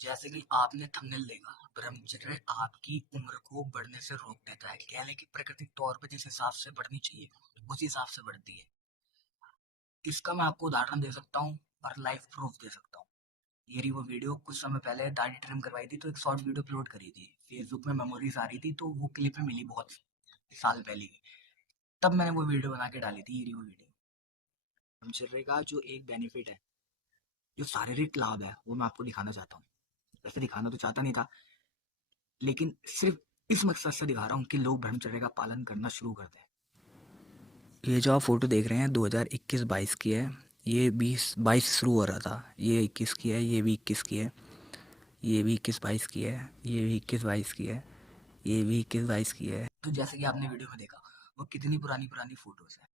जैसे कि आपने थंबनेल देखा, ब्रह्मचर्य आपकी उम्र को बढ़ने से रोक देता है। कहने की प्राकृतिक तौर पर जिस हिसाब से बढ़नी चाहिए उसी हिसाब से बढ़ती है। इसका मैं आपको उदाहरण दे सकता हूँ और लाइव प्रूफ दे सकता हूँ। ये रही वो वीडियो। कुछ समय पहले दाढ़ी ट्रिम करवाई थी तो एक शॉर्ट वीडियो अपलोड करी थी। फेसबुक में मेमोरीज आ रही थी तो वो क्लिप में मिली बहुत साल पहले की। तब मैंने वो वीडियो बना के डाली थी। ये रही वो वीडियो। ब्रह्मचर्य का जो एक बेनिफिट है, जो शारीरिक लाभ है, वो मैं आपको दिखाना चाहता हूँ। वैसे दिखाना तो चाहता नहीं था, लेकिन सिर्फ इस मकसद से दिखा रहा हूँ कि लोग ब्रह्मचर्य का पालन करना शुरू कर दें। ये जो आप फोटो देख रहे हैं 2021-22 की है। ये 20-22 शुरू हो रहा था, ये 21 की है, ये भी 21 की है, ये भी 21-22 की है, ये भी 21-22 की है, ये भी 21-22 की है। तो जैसे कि आपने वीडियो में देखा, वो कितनी पुरानी पुरानी फोटोज है।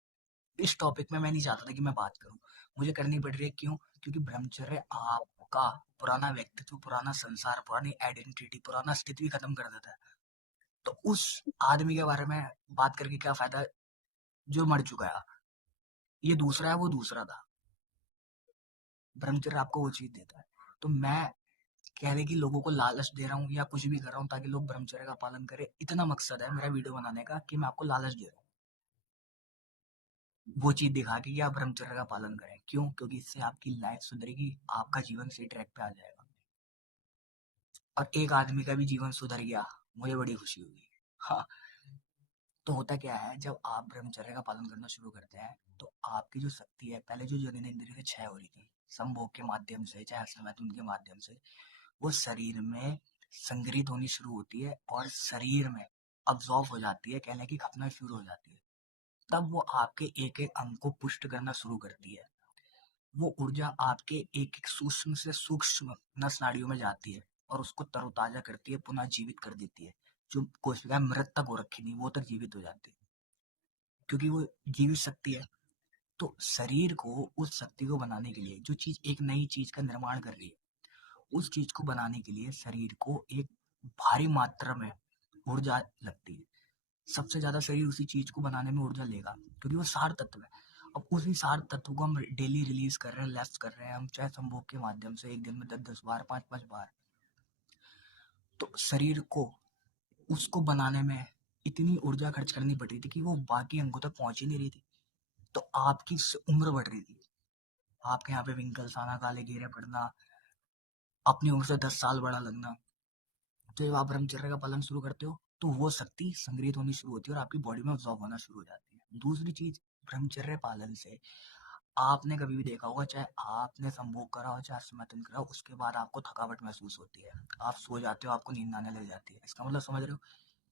इस टॉपिक में मैं नहीं चाहता था कि मैं बात करूं, मुझे करनी पड़ रही है। क्यों? क्योंकि ब्रह्मचर्य आपका पुराना व्यक्तित्व, पुराना संसार, पुरानी आइडेंटिटी, पुराना अस्तित्व ही खत्म कर देता है। तो उस आदमी के बारे में बात करके क्या फायदा जो मर चुका है। ये दूसरा है, वो दूसरा था। ब्रह्मचर्य आपको वो चीज देता है। तो मैं कहने की लोगों को लालच दे रहा हूँ या कुछ भी कर रहा हूँ ताकि लोग ब्रह्मचर्य का पालन करें, इतना मकसद है मेरा वीडियो बनाने का कि मैं आपको लालच दे रहा हूँ वो चीज दिखा के कि आप ब्रह्मचर्य का पालन करें। क्यों? क्योंकि इससे आपकी लाइफ सुधरेगी, आपका जीवन सही ट्रैक पे आ जाएगा और एक आदमी का भी जीवन सुधर गया, मुझे बड़ी खुशी होगी। हाँ। तो होता क्या है, जब आप ब्रह्मचर्य का पालन करना शुरू करते हैं तो आपकी जो शक्ति है, पहले जो जननेंद्रिय की क्षय हो रही थी संभोग के माध्यम से, चाहे हस्तमैथुन के माध्यम से, वो शरीर में संग्रहित होनी शुरू होती है और शरीर में अब्जॉर्व हो जाती है, कहने की खपना शुरू हो जाती है। तब वो आपके एक एक अंग को पुष्ट करना शुरू करती है। वो ऊर्जा आपके एक एक सूक्ष्म से सूक्ष्म नस नाड़ियों में जाती है और उसको तरोताजा करती है, पुनः जीवित कर देती है। जो कोशिकाएं मृत तक हो रखी थी वो तक जीवित हो जाती है, क्योंकि वो जीवित शक्ति है। तो शरीर को उस शक्ति को बनाने के लिए, जो चीज एक नई चीज का निर्माण कर रही है, उस चीज को बनाने के लिए शरीर को एक भारी मात्रा में ऊर्जा लगती है। सबसे ज्यादा शरीर उसी चीज को बनाने में ऊर्जा लेगा क्योंकि वो सार तत्व है। अब उसी सार तत्व को हम डेली रिलीज कर रहे हैं, लेफ्ट कर रहे हैं हम, चाहे संभोग के माध्यम से एक दिन में 10-10 बार, 5-5 बार। तो शरीर को उसको बनाने में इतनी ऊर्जा खर्च करनी पड़ रही थी कि वो बाकी अंगों तक पहुंच ही नहीं रही थी। तो आपकी उम्र बढ़ रही थी, आपके यहाँ पे विंकल्स आना, काले घेरे पड़ना, अपनी उम्र से 10 साल बड़ा लगना। तो जब आप ब्रह्मचर्य का पालन शुरू करते हो तो वो शक्ति संग्रहित होनी शुरू होती है और आपकी बॉडी में अब्जॉर्ब होना शुरू हो जाती है। दूसरी चीज, ब्रह्मचर्य पालन से आपने कभी भी देखा होगा, चाहे आपने संभोग करा हो चाहे समर्थन करा हो, उसके बाद आपको थकावट महसूस होती है, आप सो जाते हो, आपको नींद आने लग जाती है। इसका मतलब समझ रहे हो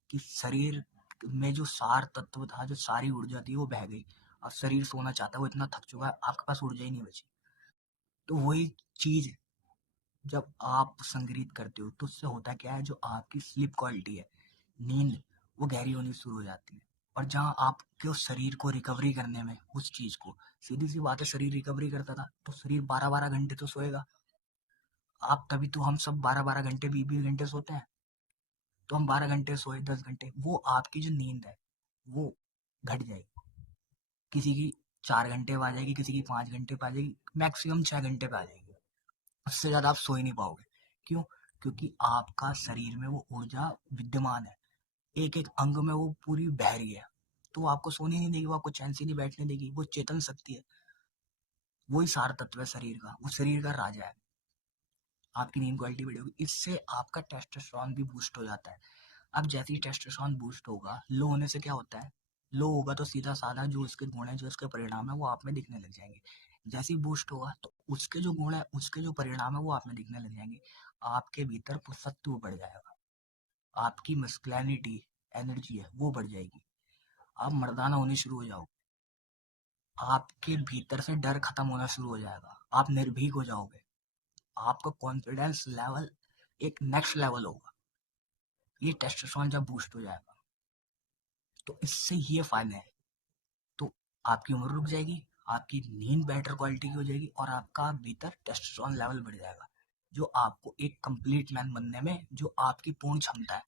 कि शरीर में जो सार तत्व था, जो सारी ऊर्जा थी, वो बह गई। अब शरीर सोना चाहता है, वो इतना थक चुका है, आपके पास ऊर्जा ही नहीं बची। तो वही चीज जब आप संग्रहित करते हो तो उससे होता क्या है, जो आपकी स्लीप क्वालिटी है, नींद, वो गहरी होनी शुरू हो जाती है। और जहाँ आपके उस शरीर को रिकवरी करने में, उस चीज को, सीधी सी बात है, शरीर रिकवरी करता था तो शरीर 12-12 घंटे तो सोएगा। आप तभी तो हम सब 12-12 घंटे, 20-20 घंटे सोते हैं। तो हम 12 घंटे सोए, 10 घंटे, वो आपकी जो नींद है वो घट जाएगी। किसी की 4 घंटे पे आ जाएगी, किसी की 5 घंटे पे आ जाएगी, मैक्सिमम 6 घंटे पे आ जाएगी। उससे ज्यादा आप सो ही नहीं पाओगे। क्यों? क्योंकि आपका शरीर में वो ऊर्जा विद्यमान है, एक एक अंग में वो पूरी बह रही है। तो वो आपको सोने नहीं देगी, वो आपको चैन से नहीं बैठने देगी। वो चेतन शक्ति है, वही सार तत्व है शरीर का, वो शरीर का राजा है। आपकी नींद क्वालिटी बढ़ेगी, इससे आपका टेस्टोस्टेरोन भी बूस्ट हो जाता है। अब जैसे ही टेस्टोस्टेरोन बूस्ट होगा, लो होने से क्या होता है, लो होगा तो सीधा साधा जो उसके गुण है, जो उसके परिणाम है, वो आप में दिखने लग जाएंगे। जैसे ही बूस्ट होगा तो उसके जो गुण है, उसके जो परिणाम है, वो आप में दिखने लग जाएंगे। आपके भीतर पुरुषत्व बढ़ जाएगा, आपकी मस्कुलिनिटी, एनर्जी है वो बढ़ जाएगी, आप मर्दाना होने शुरू हो जाओगे, आपके भीतर से डर खत्म होना शुरू हो जाएगा, आप निर्भीक हो जाओगे, आपका कॉन्फिडेंस लेवल एक नेक्स्ट लेवल होगा। ये टेस्टोस्टेरोन जब बूस्ट हो जाएगा तो इससे ये फायदे हैं। तो आपकी उम्र रुक जाएगी, आपकी नींद बेटर क्वालिटी की हो जाएगी और आपका भीतर टेस्टोस्टेरोन लेवल बढ़ जाएगा, जो आपको एक कंप्लीट मैन बनने में, जो आपकी पूर्ण क्षमता है,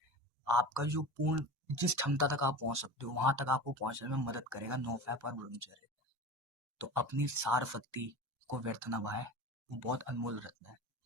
आपका जो पूर्ण, जिस क्षमता तक आप पहुंच सकते हो वहां तक आपको पहुंचने में मदद करेगा नो फैप और ब्रह्मचर्य। तो अपनी सार शक्ति को व्यर्थ न गवाएं, वो बहुत अनमोल रत्न है।